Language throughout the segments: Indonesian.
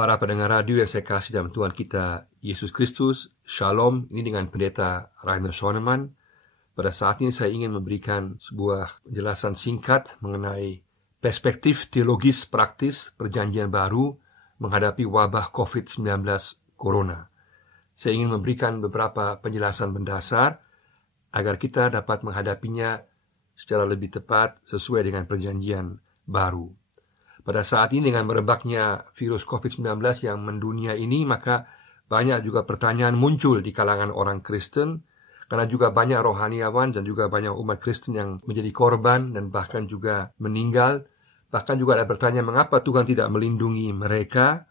Para pendengar radio yang saya kasih dalam Tuhan kita Yesus Kristus, Shalom. Ini dengan Pendeta Rainer Schoenemann. Pada saat ini saya ingin memberikan sebuah penjelasan singkat mengenai perspektif teologis praktis Perjanjian Baru menghadapi wabah COVID-19 Corona. Saya ingin memberikan beberapa penjelasan mendasar agar kita dapat menghadapinya secara lebih tepat sesuai dengan Perjanjian Baru. Pada saat ini dengan merebaknya virus COVID-19 yang mendunia ini, maka banyak juga pertanyaan muncul di kalangan orang Kristen, karena juga banyak rohaniawan dan juga banyak umat Kristen yang menjadi korban dan bahkan juga meninggal. Bahkan juga ada pertanyaan mengapa Tuhan tidak melindungi mereka,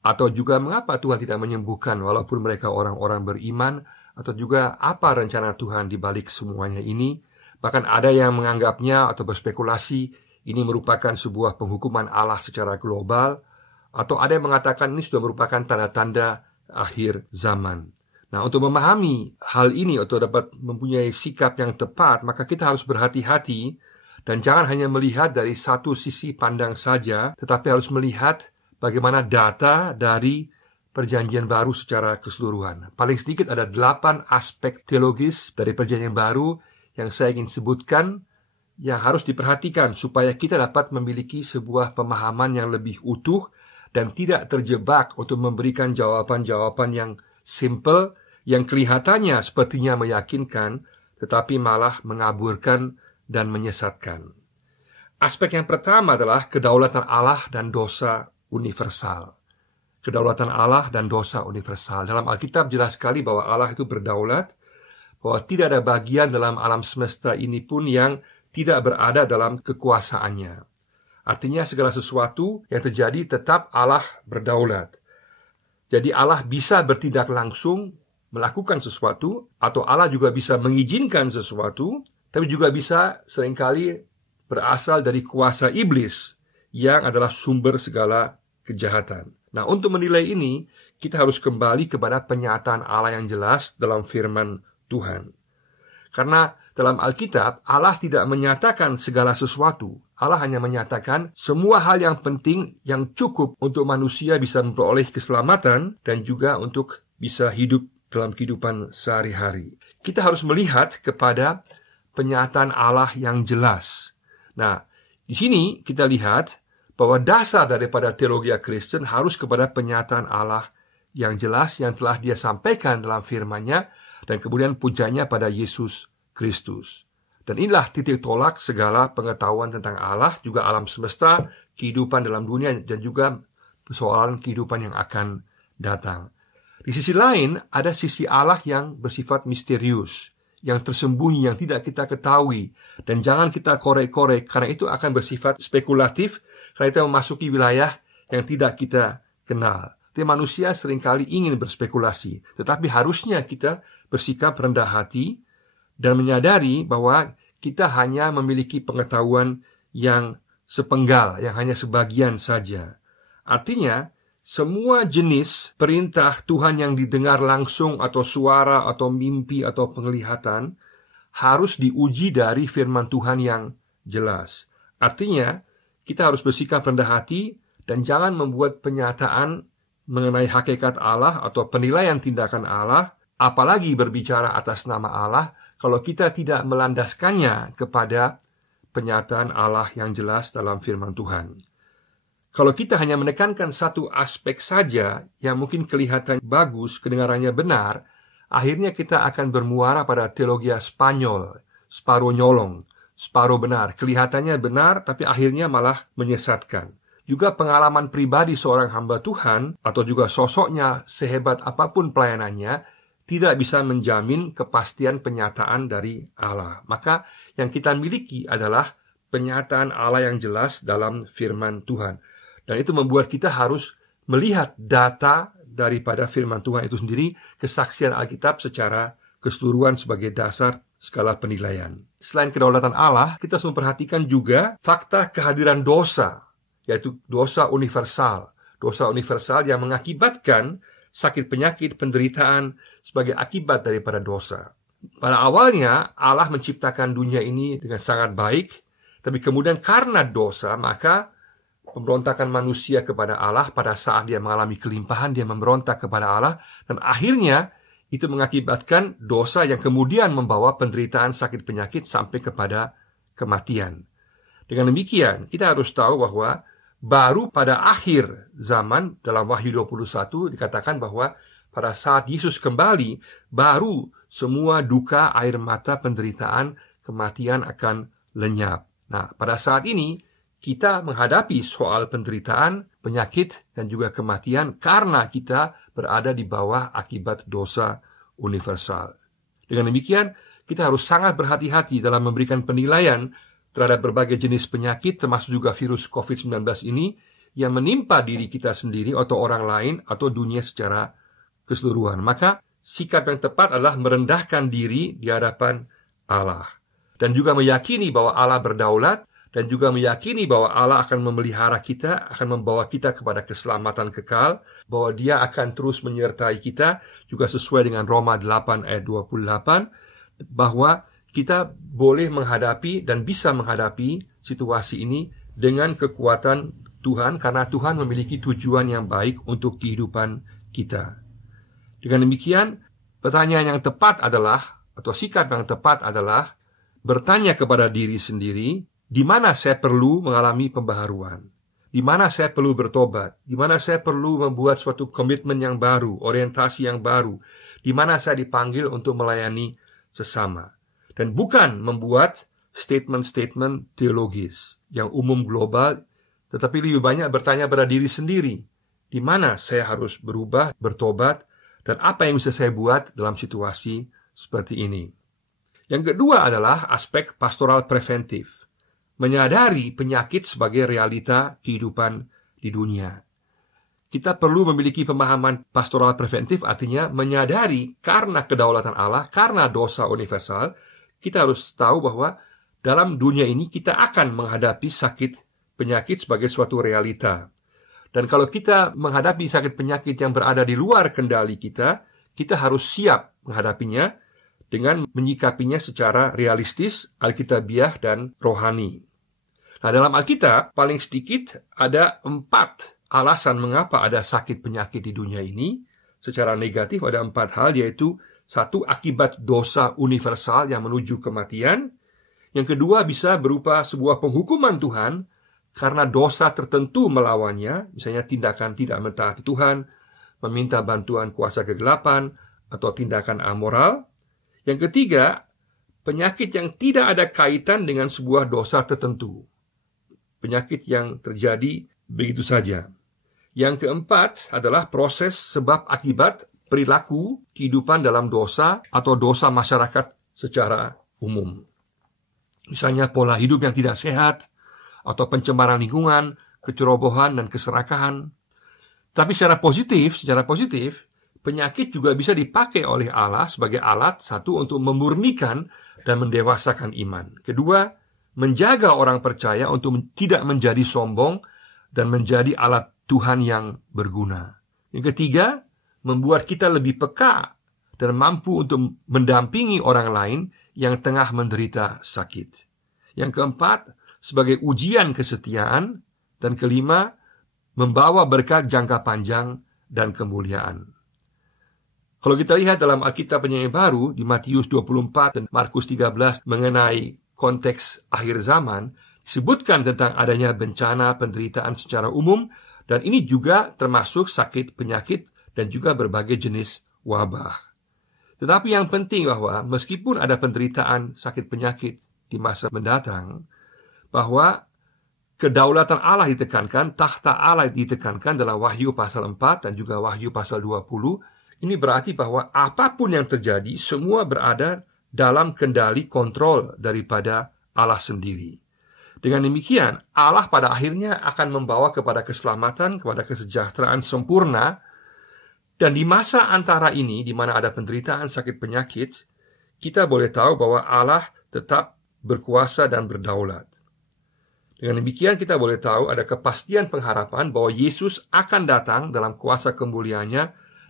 atau juga mengapa Tuhan tidak menyembuhkan walaupun mereka orang-orang beriman, atau juga apa rencana Tuhan di balik semuanya ini. Bahkan ada yang menganggapnya atau berspekulasi ini merupakan sebuah penghukuman Allah secara global, atau ada yang mengatakan ini sudah merupakan tanda-tanda akhir zaman. Nah, untuk memahami hal ini atau dapat mempunyai sikap yang tepat, maka kita harus berhati-hati dan jangan hanya melihat dari satu sisi pandang saja, tetapi harus melihat bagaimana data dari Perjanjian Baru secara keseluruhan. Paling sedikit ada 8 aspek teologis dari Perjanjian Baru yang saya ingin sebutkan, yang harus diperhatikan supaya kita dapat memiliki sebuah pemahaman yang lebih utuh dan tidak terjebak untuk memberikan jawaban-jawaban yang simple, yang kelihatannya sepertinya meyakinkan, tetapi malah mengaburkan dan menyesatkan. Aspek yang pertama adalah kedaulatan Allah dan dosa universal. Kedaulatan Allah dan dosa universal. Dalam Alkitab jelas sekali bahwa Allah itu berdaulat, bahwa tidak ada bagian dalam alam semesta ini pun yang tidak berada dalam kekuasaannya. Artinya segala sesuatu yang terjadi tetap Allah berdaulat. Jadi Allah bisa bertindak langsung melakukan sesuatu, atau Allah juga bisa mengizinkan sesuatu, tapi juga bisa seringkali berasal dari kuasa iblis yang adalah sumber segala kejahatan. Nah, untuk menilai ini, kita harus kembali kepada penyataan Allah yang jelas dalam firman Tuhan. Karena dalam Alkitab, Allah tidak menyatakan segala sesuatu. Allah hanya menyatakan semua hal yang penting yang cukup untuk manusia bisa memperoleh keselamatan dan juga untuk bisa hidup dalam kehidupan sehari-hari. Kita harus melihat kepada penyataan Allah yang jelas. Nah, di sini kita lihat bahwa dasar daripada teologi Kristen harus kepada penyataan Allah yang jelas yang telah Dia sampaikan dalam firman-Nya dan kemudian puncaknya pada Yesus Kristus. Dan inilah titik tolak segala pengetahuan tentang Allah, juga alam semesta, kehidupan dalam dunia, dan juga persoalan kehidupan yang akan datang. Di sisi lain, ada sisi Allah yang bersifat misterius, yang tersembunyi, yang tidak kita ketahui. Dan jangan kita korek-korek, karena itu akan bersifat spekulatif, karena kita memasuki wilayah yang tidak kita kenal. Jadi manusia seringkali ingin berspekulasi, tetapi harusnya kita bersikap rendah hati, dan menyadari bahwa kita hanya memiliki pengetahuan yang sepenggal, yang hanya sebagian saja. Artinya, semua jenis perintah Tuhan yang didengar langsung atau suara atau mimpi atau penglihatan harus diuji dari firman Tuhan yang jelas. Artinya, kita harus bersikap rendah hati dan jangan membuat pernyataan mengenai hakikat Allah atau penilaian tindakan Allah, apalagi berbicara atas nama Allah, kalau kita tidak melandaskannya kepada penyataan Allah yang jelas dalam firman Tuhan. Kalau kita hanya menekankan satu aspek saja yang mungkin kelihatan bagus, kedengarannya benar, akhirnya kita akan bermuara pada teologi Spanyol, separuh nyolong, separuh benar. Kelihatannya benar, tapi akhirnya malah menyesatkan. Juga pengalaman pribadi seorang hamba Tuhan, atau juga sosoknya sehebat apapun pelayanannya, tidak bisa menjamin kepastian penyataan dari Allah. Maka yang kita miliki adalah penyataan Allah yang jelas dalam firman Tuhan. Dan itu membuat kita harus melihat data daripada firman Tuhan itu sendiri, kesaksian Alkitab secara keseluruhan sebagai dasar segala penilaian. Selain kedaulatan Allah, kita harus memperhatikan juga fakta kehadiran dosa, yaitu dosa universal. Dosa universal yang mengakibatkan sakit penyakit, penderitaan sebagai akibat daripada dosa. Pada awalnya Allah menciptakan dunia ini dengan sangat baik, tapi kemudian karena dosa maka pemberontakan manusia kepada Allah. Pada saat dia mengalami kelimpahan, dia memberontak kepada Allah, dan akhirnya itu mengakibatkan dosa yang kemudian membawa penderitaan, sakit, penyakit sampai kepada kematian. Dengan demikian, kita harus tahu bahwa baru pada akhir zaman, dalam Wahyu 21 dikatakan bahwa pada saat Yesus kembali, baru semua duka, air mata, penderitaan, kematian akan lenyap. Nah, pada saat ini kita menghadapi soal penderitaan, penyakit, dan juga kematian karena kita berada di bawah akibat dosa universal. Dengan demikian, kita harus sangat berhati-hati dalam memberikan penilaian terhadap berbagai jenis penyakit, termasuk juga virus COVID-19 ini, yang menimpa diri kita sendiri atau orang lain atau dunia secara keseluruhan. Maka, sikap yang tepat adalah merendahkan diri di hadapan Allah. Dan juga meyakini bahwa Allah berdaulat, dan juga meyakini bahwa Allah akan memelihara kita, akan membawa kita kepada keselamatan kekal, bahwa Dia akan terus menyertai kita, juga sesuai dengan Roma 8 ayat 28, bahwa kita boleh menghadapi dan bisa menghadapi situasi ini dengan kekuatan Tuhan, karena Tuhan memiliki tujuan yang baik untuk kehidupan kita. Dengan demikian, pertanyaan yang tepat adalah, atau sikap yang tepat adalah, bertanya kepada diri sendiri, di mana saya perlu mengalami pembaharuan? Di mana saya perlu bertobat? Di mana saya perlu membuat suatu komitmen yang baru, orientasi yang baru? Di mana saya dipanggil untuk melayani sesama? Dan bukan membuat statement-statement teologis yang umum global, tetapi lebih banyak bertanya pada diri sendiri, di mana saya harus berubah, bertobat, dan apa yang bisa saya buat dalam situasi seperti ini. Yang kedua adalah aspek pastoral preventif. Menyadari penyakit sebagai realita kehidupan di dunia. Kita perlu memiliki pemahaman pastoral preventif, artinya menyadari karena kedaulatan Allah, karena dosa universal, kita harus tahu bahwa dalam dunia ini kita akan menghadapi sakit penyakit sebagai suatu realita. Dan kalau kita menghadapi sakit penyakit yang berada di luar kendali kita, kita harus siap menghadapinya dengan menyikapinya secara realistis, alkitabiah, dan rohani. Nah, dalam Alkitab, paling sedikit ada 4 alasan mengapa ada sakit penyakit di dunia ini. Secara negatif ada 4 hal, yaitu 1, akibat dosa universal yang menuju kematian. Yang kedua, bisa berupa sebuah penghukuman Tuhan karena dosa tertentu melawannya, misalnya tindakan tidak mentaati Tuhan, meminta bantuan kuasa kegelapan, atau tindakan amoral. Yang ketiga, penyakit yang tidak ada kaitan dengan sebuah dosa tertentu. Penyakit yang terjadi begitu saja. Yang keempat adalah proses sebab akibat perilaku kehidupan dalam dosa atau dosa masyarakat secara umum. Misalnya pola hidup yang tidak sehat, atau pencemaran lingkungan, kecerobohan, dan keserakahan. Tapi secara positif, penyakit juga bisa dipakai oleh Allah sebagai alat, satu, untuk memurnikan dan mendewasakan iman. Kedua, menjaga orang percaya untuk tidak menjadi sombong dan menjadi alat Tuhan yang berguna. Yang ketiga, membuat kita lebih peka dan mampu untuk mendampingi orang lain yang tengah menderita sakit. Yang keempat, sebagai ujian kesetiaan. Dan kelima, membawa berkat jangka panjang dan kemuliaan. Kalau kita lihat dalam Alkitab Penyanyi Baru di Matius 24 dan Markus 13 mengenai konteks akhir zaman, disebutkan tentang adanya bencana penderitaan secara umum, dan ini juga termasuk sakit penyakit dan juga berbagai jenis wabah. Tetapi yang penting bahwa meskipun ada penderitaan sakit penyakit di masa mendatang, bahwa kedaulatan Allah ditekankan, takhta Allah ditekankan dalam Wahyu pasal 4 dan juga Wahyu pasal 20. Ini berarti bahwa apapun yang terjadi, semua berada dalam kendali kontrol daripada Allah sendiri. Dengan demikian, Allah pada akhirnya akan membawa kepada keselamatan, kepada kesejahteraan sempurna. Dan di masa antara ini, di mana ada penderitaan sakit penyakit, kita boleh tahu bahwa Allah tetap berkuasa dan berdaulat. Dengan demikian kita boleh tahu ada kepastian pengharapan bahwa Yesus akan datang dalam kuasa kemuliaannya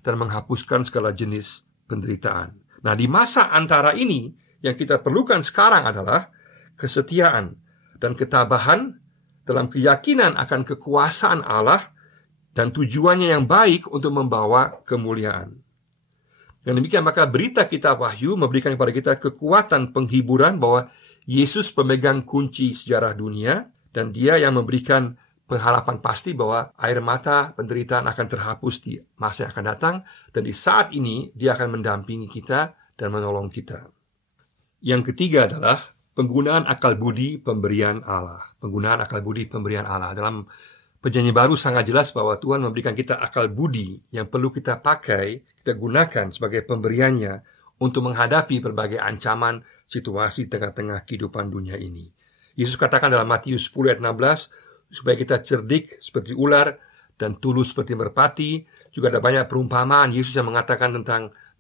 dan menghapuskan segala jenis penderitaan. Nah, di masa antara ini yang kita perlukan sekarang adalah kesetiaan dan ketabahan dalam keyakinan akan kekuasaan Allah dan tujuannya yang baik untuk membawa kemuliaan. Dengan demikian maka berita kitab Wahyu memberikan kepada kita kekuatan penghiburan bahwa Yesus pemegang kunci sejarah dunia, dan Dia yang memberikan pengharapan pasti bahwa air mata penderitaan akan terhapus di masa yang akan datang, dan di saat ini Dia akan mendampingi kita dan menolong kita. Yang ketiga adalah penggunaan akal budi pemberian Allah. Penggunaan akal budi pemberian Allah. Dalam Perjanjian Baru sangat jelas bahwa Tuhan memberikan kita akal budi yang perlu kita pakai, kita gunakan sebagai pemberiannya untuk menghadapi berbagai ancaman situasi tengah-tengah kehidupan dunia ini. Yesus katakan dalam Matius 10 ayat 16, supaya kita cerdik seperti ular dan tulus seperti merpati. Juga ada banyak perumpamaan Yesus yang mengatakan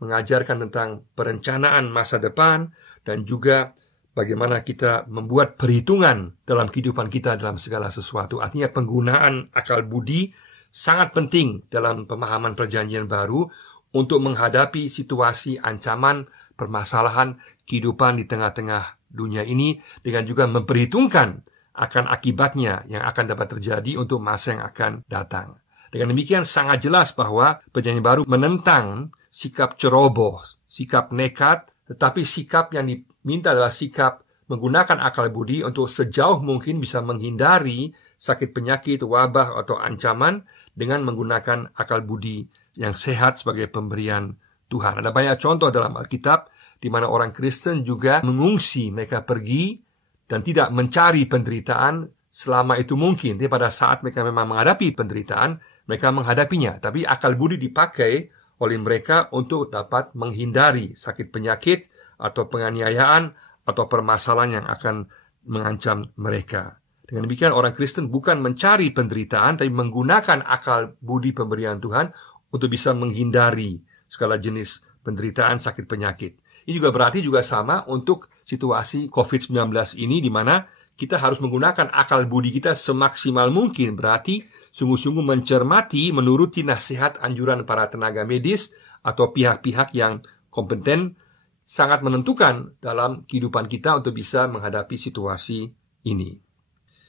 mengajarkan tentang perencanaan masa depan, dan juga bagaimana kita membuat perhitungan dalam kehidupan kita dalam segala sesuatu. Artinya penggunaan akal budi sangat penting dalam pemahaman Perjanjian Baru untuk menghadapi situasi ancaman, permasalahan kehidupan di tengah-tengah dunia ini, dengan juga memperhitungkan akan akibatnya yang akan dapat terjadi untuk masa yang akan datang. Dengan demikian sangat jelas bahwa Perjanjian Baru menentang sikap ceroboh, sikap nekat, tetapi sikap yang diminta adalah sikap menggunakan akal budi untuk sejauh mungkin bisa menghindari sakit penyakit, wabah, atau ancaman dengan menggunakan akal budi yang sehat sebagai pemberian Tuhan. Ada banyak contoh dalam Alkitab di mana orang Kristen juga mengungsi, mereka pergi dan tidak mencari penderitaan selama itu mungkin. Jadi pada saat mereka memang menghadapi penderitaan, mereka menghadapinya. Tapi akal budi dipakai oleh mereka untuk dapat menghindari sakit penyakit atau penganiayaan atau permasalahan yang akan mengancam mereka. Dengan demikian orang Kristen bukan mencari penderitaan, tapi menggunakan akal budi pemberian Tuhan untuk bisa menghindari segala jenis penderitaan sakit penyakit. Ini juga berarti juga sama untuk situasi COVID-19 ini, di mana kita harus menggunakan akal budi kita semaksimal mungkin. Berarti sungguh-sungguh mencermati, menuruti nasihat anjuran para tenaga medis atau pihak-pihak yang kompeten, sangat menentukan dalam kehidupan kita untuk bisa menghadapi situasi ini.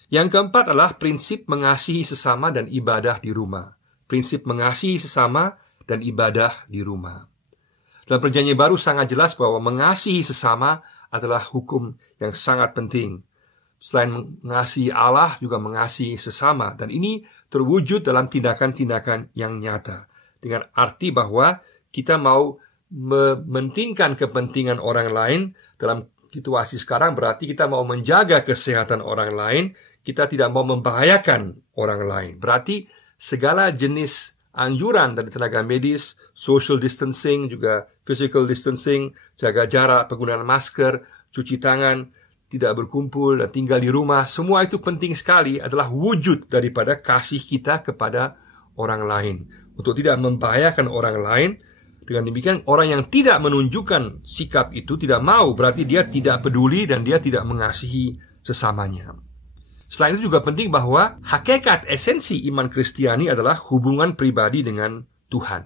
Yang keempat adalah prinsip mengasihi sesama dan ibadah di rumah. Prinsip mengasihi sesama dan ibadah di rumah. Dalam Perjanjian Baru sangat jelas bahwa mengasihi sesama adalah hukum yang sangat penting. Selain mengasihi Allah, juga mengasihi sesama. Dan ini terwujud dalam tindakan-tindakan yang nyata. Dengan arti bahwa kita mau mementingkan kepentingan orang lain. Dalam situasi sekarang berarti kita mau menjaga kesehatan orang lain. Kita tidak mau membahayakan orang lain. Berarti segala jenis anjuran dari tenaga medis, social distancing, juga physical distancing, jaga jarak, penggunaan masker, cuci tangan, tidak berkumpul, dan tinggal di rumah, semua itu penting sekali, adalah wujud daripada kasih kita kepada orang lain, untuk tidak membahayakan orang lain. Dengan demikian, orang yang tidak menunjukkan sikap itu, tidak mau, berarti dia tidak peduli dan dia tidak mengasihi sesamanya. Selain itu juga penting bahwa hakikat esensi iman Kristiani adalah hubungan pribadi dengan Tuhan.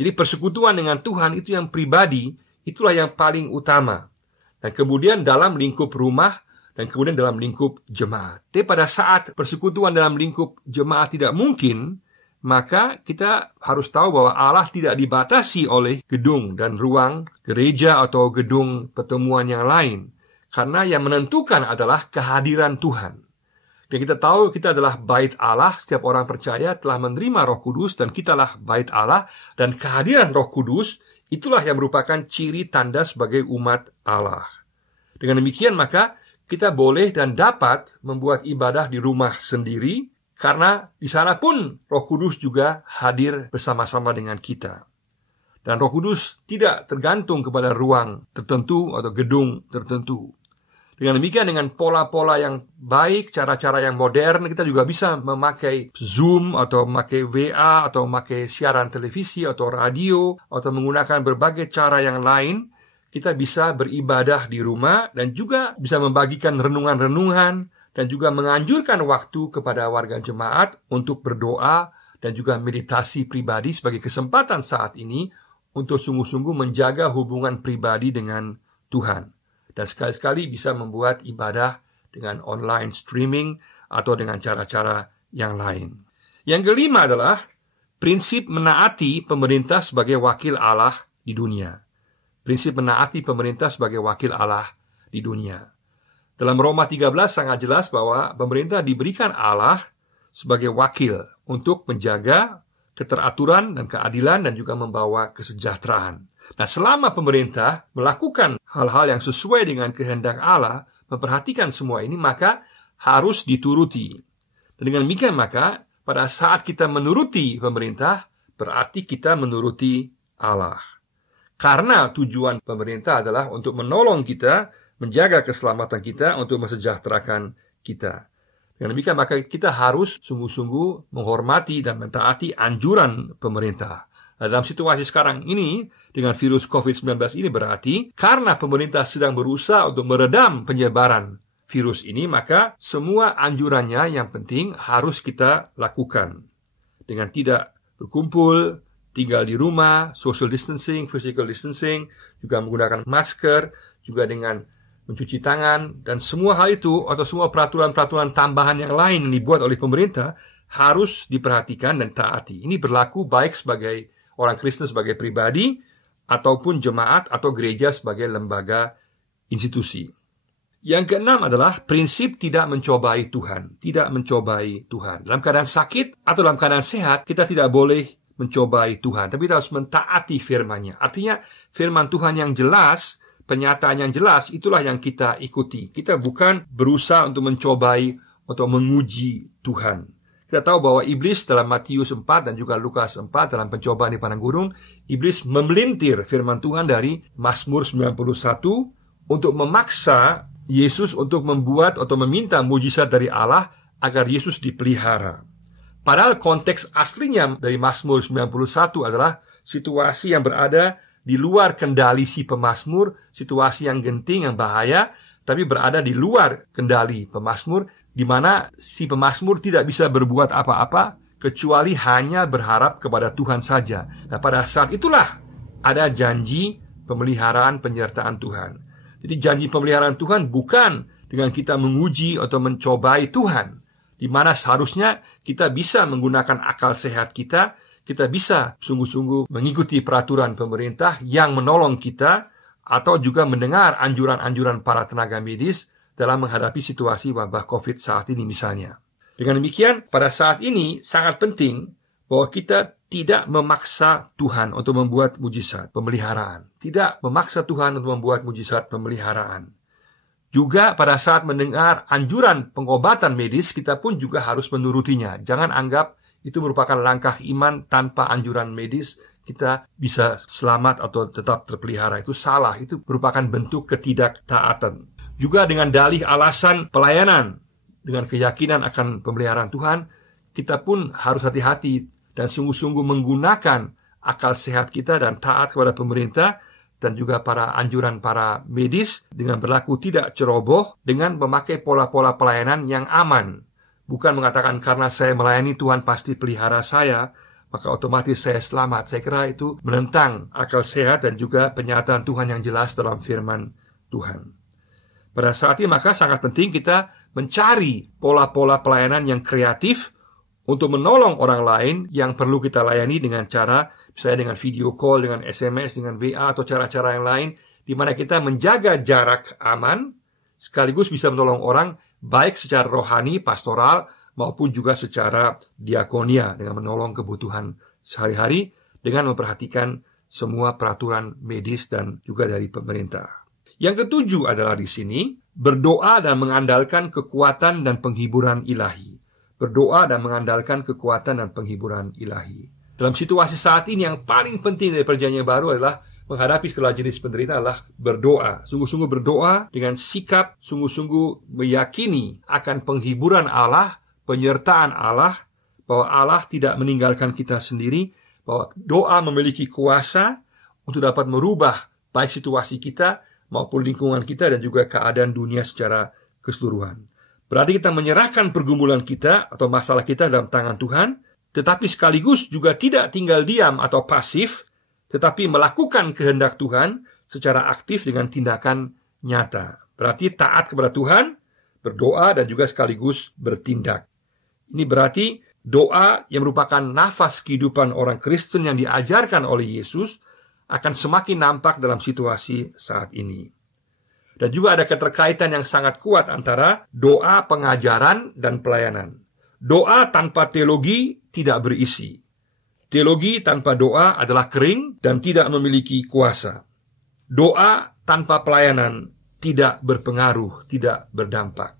Jadi persekutuan dengan Tuhan itu yang pribadi, itulah yang paling utama. Dan kemudian dalam lingkup rumah, dan kemudian dalam lingkup jemaat. Tapi pada saat persekutuan dalam lingkup jemaat tidak mungkin, maka kita harus tahu bahwa Allah tidak dibatasi oleh gedung dan ruang gereja atau gedung pertemuan yang lain. Karena yang menentukan adalah kehadiran Tuhan. Dan kita tahu kita adalah bait Allah, setiap orang percaya telah menerima Roh Kudus, dan kitalah bait Allah, dan kehadiran Roh Kudus itulah yang merupakan ciri tanda sebagai umat Allah. Dengan demikian maka kita boleh dan dapat membuat ibadah di rumah sendiri, karena di sana pun Roh Kudus juga hadir bersama-sama dengan kita. Dan Roh Kudus tidak tergantung kepada ruang tertentu atau gedung tertentu. Dengan demikian, dengan pola-pola yang baik, cara-cara yang modern, kita juga bisa memakai Zoom atau memakai WA atau memakai siaran televisi atau radio atau menggunakan berbagai cara yang lain. Kita bisa beribadah di rumah dan juga bisa membagikan renungan-renungan dan juga menganjurkan waktu kepada warga jemaat untuk berdoa dan juga meditasi pribadi sebagai kesempatan saat ini untuk sungguh-sungguh menjaga hubungan pribadi dengan Tuhan. Dan sekali-sekali bisa membuat ibadah dengan online streaming atau dengan cara-cara yang lain. Yang kelima adalah prinsip menaati pemerintah sebagai wakil Allah di dunia. Prinsip menaati pemerintah sebagai wakil Allah di dunia. Dalam Roma 13 sangat jelas bahwa pemerintah diberikan Allah sebagai wakil untuk menjaga keteraturan dan keadilan dan juga membawa kesejahteraan. Nah, selama pemerintah melakukan hal-hal yang sesuai dengan kehendak Allah, memperhatikan semua ini, maka harus dituruti. Dan dengan demikian maka pada saat kita menuruti pemerintah, berarti kita menuruti Allah. Karena tujuan pemerintah adalah untuk menolong kita, menjaga keselamatan kita, untuk mensejahterakan kita. Dengan demikian maka kita harus sungguh-sungguh menghormati dan mentaati anjuran pemerintah. Nah, dalam situasi sekarang ini, dengan virus COVID-19 ini berarti, karena pemerintah sedang berusaha untuk meredam penyebaran virus ini, maka semua anjurannya yang penting harus kita lakukan. Dengan tidak berkumpul, tinggal di rumah, social distancing, physical distancing, juga menggunakan masker, juga dengan mencuci tangan, dan semua hal itu atau semua peraturan-peraturan tambahan yang lain yang dibuat oleh pemerintah harus diperhatikan dan taati. Ini berlaku baik sebagai orang Kristen sebagai pribadi, ataupun jemaat atau gereja sebagai lembaga institusi. Yang keenam adalah prinsip tidak mencobai Tuhan. Tidak mencobai Tuhan. Dalam keadaan sakit atau dalam keadaan sehat, kita tidak boleh mencobai Tuhan, tapi kita harus mentaati firman-Nya. Artinya, firman Tuhan yang jelas, penyataan yang jelas, itulah yang kita ikuti. Kita bukan berusaha untuk mencobai atau menguji Tuhan. Kita tahu bahwa iblis dalam Matius 4 dan juga Lukas 4 dalam pencobaan di padang gurun, iblis memelintir firman Tuhan dari Mazmur 91 untuk memaksa Yesus untuk membuat atau meminta mujizat dari Allah agar Yesus dipelihara. Padahal konteks aslinya dari Mazmur 91 adalah situasi yang berada di luar kendali si pemazmur, situasi yang genting, yang bahaya, tapi berada di luar kendali pemazmur, di mana si pemazmur tidak bisa berbuat apa-apa kecuali hanya berharap kepada Tuhan saja. Nah, pada saat itulah ada janji pemeliharaan penyertaan Tuhan. Jadi janji pemeliharaan Tuhan bukan dengan kita menguji atau mencobai Tuhan, di mana seharusnya kita bisa menggunakan akal sehat kita bisa sungguh-sungguh mengikuti peraturan pemerintah yang menolong kita, atau juga mendengar anjuran-anjuran para tenaga medis dalam menghadapi situasi wabah COVID saat ini misalnya. Dengan demikian, pada saat ini sangat penting bahwa kita tidak memaksa Tuhan untuk membuat mujizat pemeliharaan. Tidak memaksa Tuhan untuk membuat mujizat pemeliharaan. Juga pada saat mendengar anjuran pengobatan medis, kita pun juga harus menurutinya. Jangan anggap itu merupakan langkah iman tanpa anjuran medis kita bisa selamat atau tetap terpelihara. Itu salah, itu merupakan bentuk ketidaktaatan. Juga dengan dalih alasan pelayanan, dengan keyakinan akan pemeliharaan Tuhan, kita pun harus hati-hati dan sungguh-sungguh menggunakan akal sehat kita dan taat kepada pemerintah dan juga para anjuran para medis dengan berlaku tidak ceroboh, dengan memakai pola-pola pelayanan yang aman. Bukan mengatakan karena saya melayani Tuhan pasti pelihara saya, maka otomatis saya selamat. Saya kira itu menentang akal sehat dan juga penyataan Tuhan yang jelas dalam firman Tuhan. Pada saat ini maka sangat penting kita mencari pola-pola pelayanan yang kreatif untuk menolong orang lain yang perlu kita layani dengan cara, misalnya dengan video call, dengan SMS, dengan WA atau cara-cara yang lain, di mana kita menjaga jarak aman, sekaligus bisa menolong orang baik secara rohani, pastoral, maupun juga secara diakonia dengan menolong kebutuhan sehari-hari dengan memperhatikan semua peraturan medis dan juga dari pemerintah. Yang ketujuh adalah di sini berdoa dan mengandalkan kekuatan dan penghiburan ilahi. Berdoa dan mengandalkan kekuatan dan penghiburan ilahi. Dalam situasi saat ini yang paling penting dari perjanjian baru adalah menghadapi segala jenis penderitaan adalah berdoa. Sungguh-sungguh berdoa dengan sikap sungguh-sungguh meyakini akan penghiburan Allah, penyertaan Allah, bahwa Allah tidak meninggalkan kita sendiri, bahwa doa memiliki kuasa untuk dapat merubah baik situasi kita maupun lingkungan kita dan juga keadaan dunia secara keseluruhan. Berarti kita menyerahkan pergumulan kita atau masalah kita dalam tangan Tuhan, tetapi sekaligus juga tidak tinggal diam atau pasif, tetapi melakukan kehendak Tuhan secara aktif dengan tindakan nyata. Berarti taat kepada Tuhan, berdoa dan juga sekaligus bertindak. Ini berarti doa yang merupakan nafas kehidupan orang Kristen yang diajarkan oleh Yesus akan semakin nampak dalam situasi saat ini. Dan juga ada keterkaitan yang sangat kuat antara doa, pengajaran, dan pelayanan. Doa tanpa teologi tidak berisi. Teologi tanpa doa adalah kering dan tidak memiliki kuasa. Doa tanpa pelayanan tidak berpengaruh, tidak berdampak.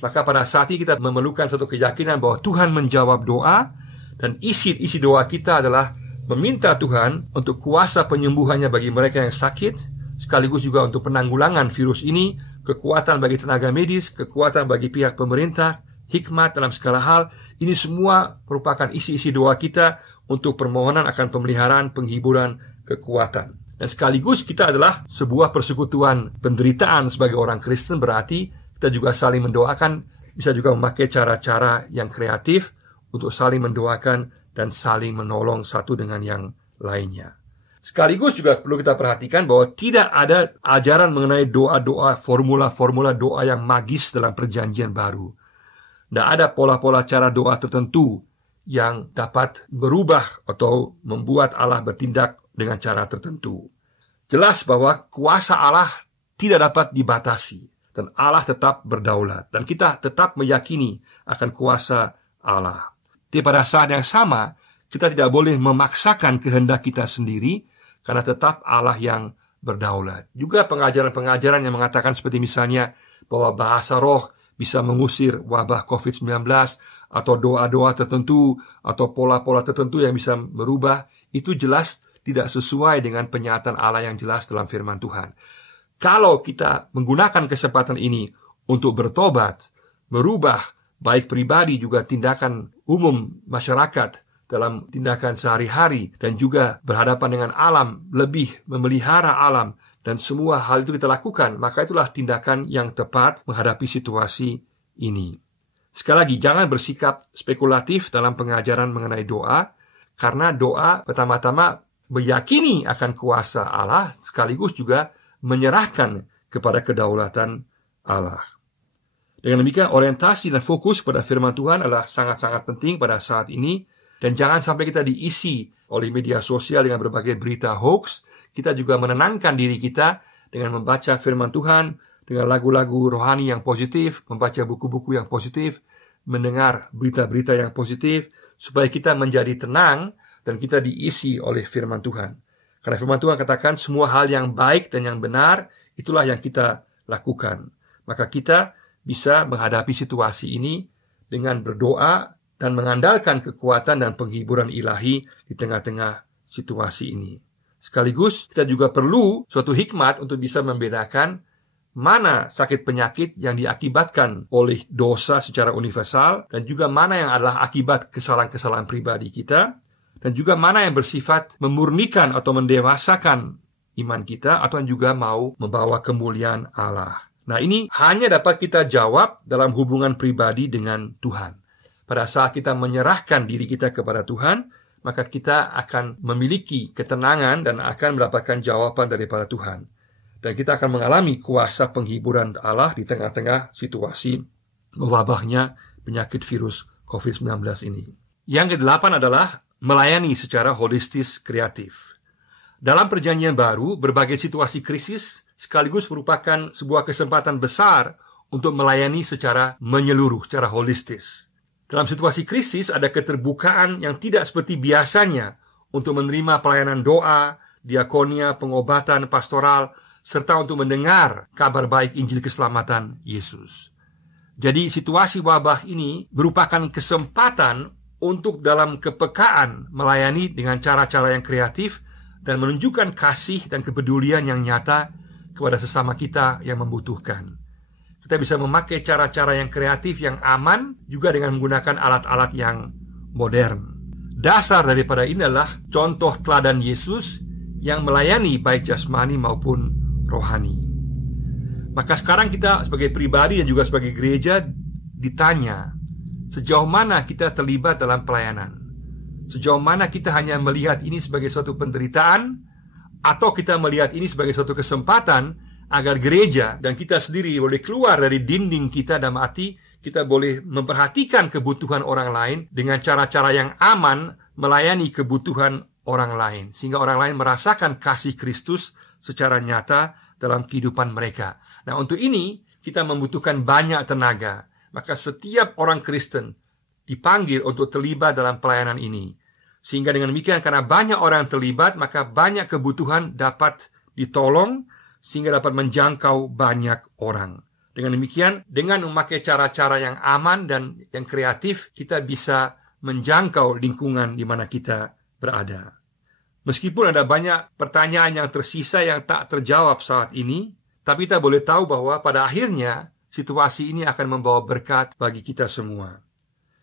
Maka pada saat ini kita memerlukan suatu keyakinan bahwa Tuhan menjawab doa, dan isi doa kita adalah meminta Tuhan untuk kuasa penyembuhannya bagi mereka yang sakit, sekaligus juga untuk penanggulangan virus ini, kekuatan bagi tenaga medis, kekuatan bagi pihak pemerintah, hikmat dalam segala hal. Ini semua merupakan isi doa kita untuk permohonan akan pemeliharaan, penghiburan, kekuatan. Dan sekaligus kita adalah sebuah persekutuan penderitaan sebagai orang Kristen, berarti kita juga saling mendoakan, bisa juga memakai cara-cara yang kreatif untuk saling mendoakan dan saling menolong satu dengan yang lainnya. Sekaligus juga perlu kita perhatikan bahwa tidak ada ajaran mengenai doa-doa, formula-formula doa yang magis dalam perjanjian baru. Tidak ada pola-pola cara doa tertentu yang dapat berubah atau membuat Allah bertindak dengan cara tertentu. Jelas bahwa kuasa Allah tidak dapat dibatasi, dan Allah tetap berdaulat, dan kita tetap meyakini akan kuasa Allah. Tapi pada saat yang sama, kita tidak boleh memaksakan kehendak kita sendiri, karena tetap Allah yang berdaulat. Juga pengajaran-pengajaran yang mengatakan seperti misalnya bahwa bahasa roh bisa mengusir wabah COVID-19, atau doa-doa tertentu, atau pola-pola tertentu yang bisa merubah, itu jelas tidak sesuai dengan penyataan Allah yang jelas dalam firman Tuhan. Kalau kita menggunakan kesempatan ini untuk bertobat, merubah baik pribadi juga tindakan umum masyarakat dalam tindakan sehari-hari, dan juga berhadapan dengan alam, lebih memelihara alam, dan semua hal itu kita lakukan, maka itulah tindakan yang tepat menghadapi situasi ini. Sekali lagi, jangan bersikap spekulatif dalam pengajaran mengenai doa, karena doa pertama-tama meyakini akan kuasa Allah, sekaligus juga menyerahkan kepada kedaulatan Allah. Dengan demikian, orientasi dan fokus pada firman Tuhan adalah sangat-sangat penting pada saat ini, dan jangan sampai kita diisi oleh media sosial dengan berbagai berita hoax. Kita juga menenangkan diri kita dengan membaca firman Tuhan, dengan lagu-lagu rohani yang positif, membaca buku-buku yang positif, mendengar berita-berita yang positif, supaya kita menjadi tenang dan kita diisi oleh firman Tuhan. Karena firman Tuhan katakan semua hal yang baik dan yang benar, itulah yang kita lakukan. Maka kita bisa menghadapi situasi ini dengan berdoa dan mengandalkan kekuatan dan penghiburan ilahi di tengah-tengah situasi ini. Sekaligus kita juga perlu suatu hikmat untuk bisa membedakan mana sakit penyakit yang diakibatkan oleh dosa secara universal, dan juga mana yang adalah akibat kesalahan-kesalahan pribadi kita, dan juga mana yang bersifat memurnikan atau mendewasakan iman kita, atau juga mau membawa kemuliaan Allah. Nah, ini hanya dapat kita jawab dalam hubungan pribadi dengan Tuhan. Pada saat kita menyerahkan diri kita kepada Tuhan, maka kita akan memiliki ketenangan dan akan mendapatkan jawaban daripada Tuhan. Dan kita akan mengalami kuasa penghiburan Allah di tengah-tengah situasi mewabahnya penyakit virus COVID-19 ini. Yang kedelapan adalah melayani secara holistis kreatif. Dalam perjanjian baru, berbagai situasi krisis sekaligus merupakan sebuah kesempatan besar untuk melayani secara menyeluruh, secara holistis. Dalam situasi krisis ada keterbukaan yang tidak seperti biasanya untuk menerima pelayanan doa, diakonia, pengobatan, pastoral, serta untuk mendengar kabar baik Injil keselamatan Yesus. Jadi situasi wabah ini merupakan kesempatan untuk dalam kepekaan melayani dengan cara-cara yang kreatif dan menunjukkan kasih dan kepedulian yang nyata kepada sesama kita yang membutuhkan. Kita bisa memakai cara-cara yang kreatif, yang aman, juga dengan menggunakan alat-alat yang modern. Dasar daripada ini adalah contoh teladan Yesus yang melayani baik jasmani maupun rohani. Maka sekarang kita sebagai pribadi dan juga sebagai gereja ditanya, sejauh mana kita terlibat dalam pelayanan? Sejauh mana kita hanya melihat ini sebagai suatu penderitaan, atau kita melihat ini sebagai suatu kesempatan agar gereja dan kita sendiri boleh keluar dari dinding kita dalam arti kita boleh memperhatikan kebutuhan orang lain dengan cara-cara yang aman melayani kebutuhan orang lain. Sehingga orang lain merasakan kasih Kristus secara nyata dalam kehidupan mereka. Nah, untuk ini kita membutuhkan banyak tenaga. Maka setiap orang Kristen dipanggil untuk terlibat dalam pelayanan ini. Sehingga dengan demikian, karena banyak orang terlibat, maka banyak kebutuhan dapat ditolong sehingga dapat menjangkau banyak orang. Dengan demikian, dengan memakai cara-cara yang aman dan yang kreatif, kita bisa menjangkau lingkungan di mana kita berada. Meskipun ada banyak pertanyaan yang tersisa yang tak terjawab saat ini, tapi kita boleh tahu bahwa pada akhirnya situasi ini akan membawa berkat bagi kita semua.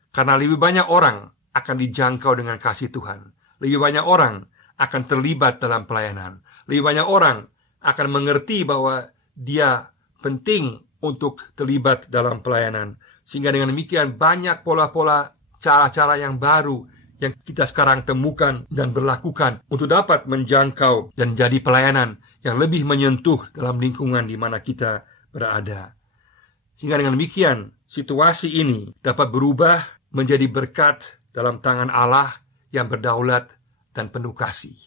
Karena lebih banyak orang akan dijangkau dengan kasih Tuhan. Lebih banyak orang akan terlibat dalam pelayanan. Lebih banyak orang akan mengerti bahwa dia penting untuk terlibat dalam pelayanan. Sehingga dengan demikian banyak pola-pola cara-cara yang baru yang kita sekarang temukan dan berlakukan untuk dapat menjangkau dan jadi pelayanan yang lebih menyentuh dalam lingkungan di mana kita berada. Sehingga dengan demikian situasi ini dapat berubah menjadi berkat dalam tangan Allah yang berdaulat dan penuh kasih.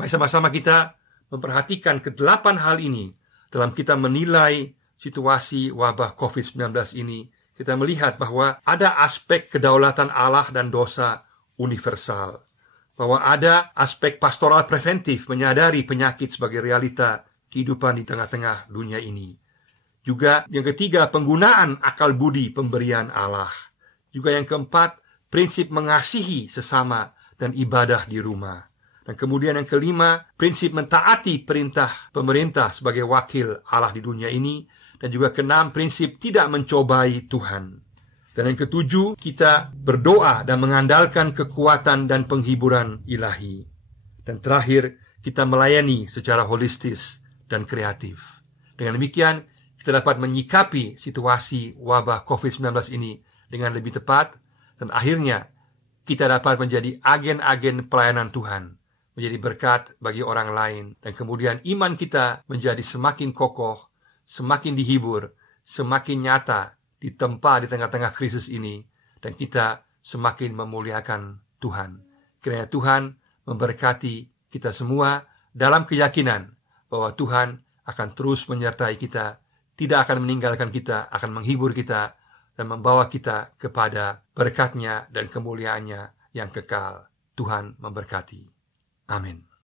Mari sama-sama kita memperhatikan ke-8 hal ini dalam kita menilai situasi wabah COVID-19 ini. Kita melihat bahwa ada aspek kedaulatan Allah dan dosa universal. Bahwa ada aspek pastoral preventif menyadari penyakit sebagai realita kehidupan di tengah-tengah dunia ini. Juga yang ketiga, penggunaan akal budi pemberian Allah. Juga yang keempat, prinsip mengasihi sesama dan ibadah di rumah. Dan kemudian yang kelima, prinsip mentaati perintah pemerintah sebagai wakil Allah di dunia ini. Dan juga keenam, prinsip tidak mencobai Tuhan. Dan yang ketujuh, kita berdoa dan mengandalkan kekuatan dan penghiburan ilahi. Dan terakhir, kita melayani secara holistis dan kreatif. Dengan demikian, kita dapat menyikapi situasi wabah COVID-19 ini dengan lebih tepat. Dan akhirnya, kita dapat menjadi agen-agen pelayanan Tuhan. Menjadi berkat bagi orang lain. Dan kemudian iman kita menjadi semakin kokoh, semakin dihibur, semakin nyata ditempa di tengah-tengah krisis ini, dan kita semakin memuliakan Tuhan. Kiranya Tuhan memberkati kita semua dalam keyakinan bahwa Tuhan akan terus menyertai kita, tidak akan meninggalkan kita, akan menghibur kita, dan membawa kita kepada berkat-Nya dan kemuliaan-Nya yang kekal. Tuhan memberkati. Amin.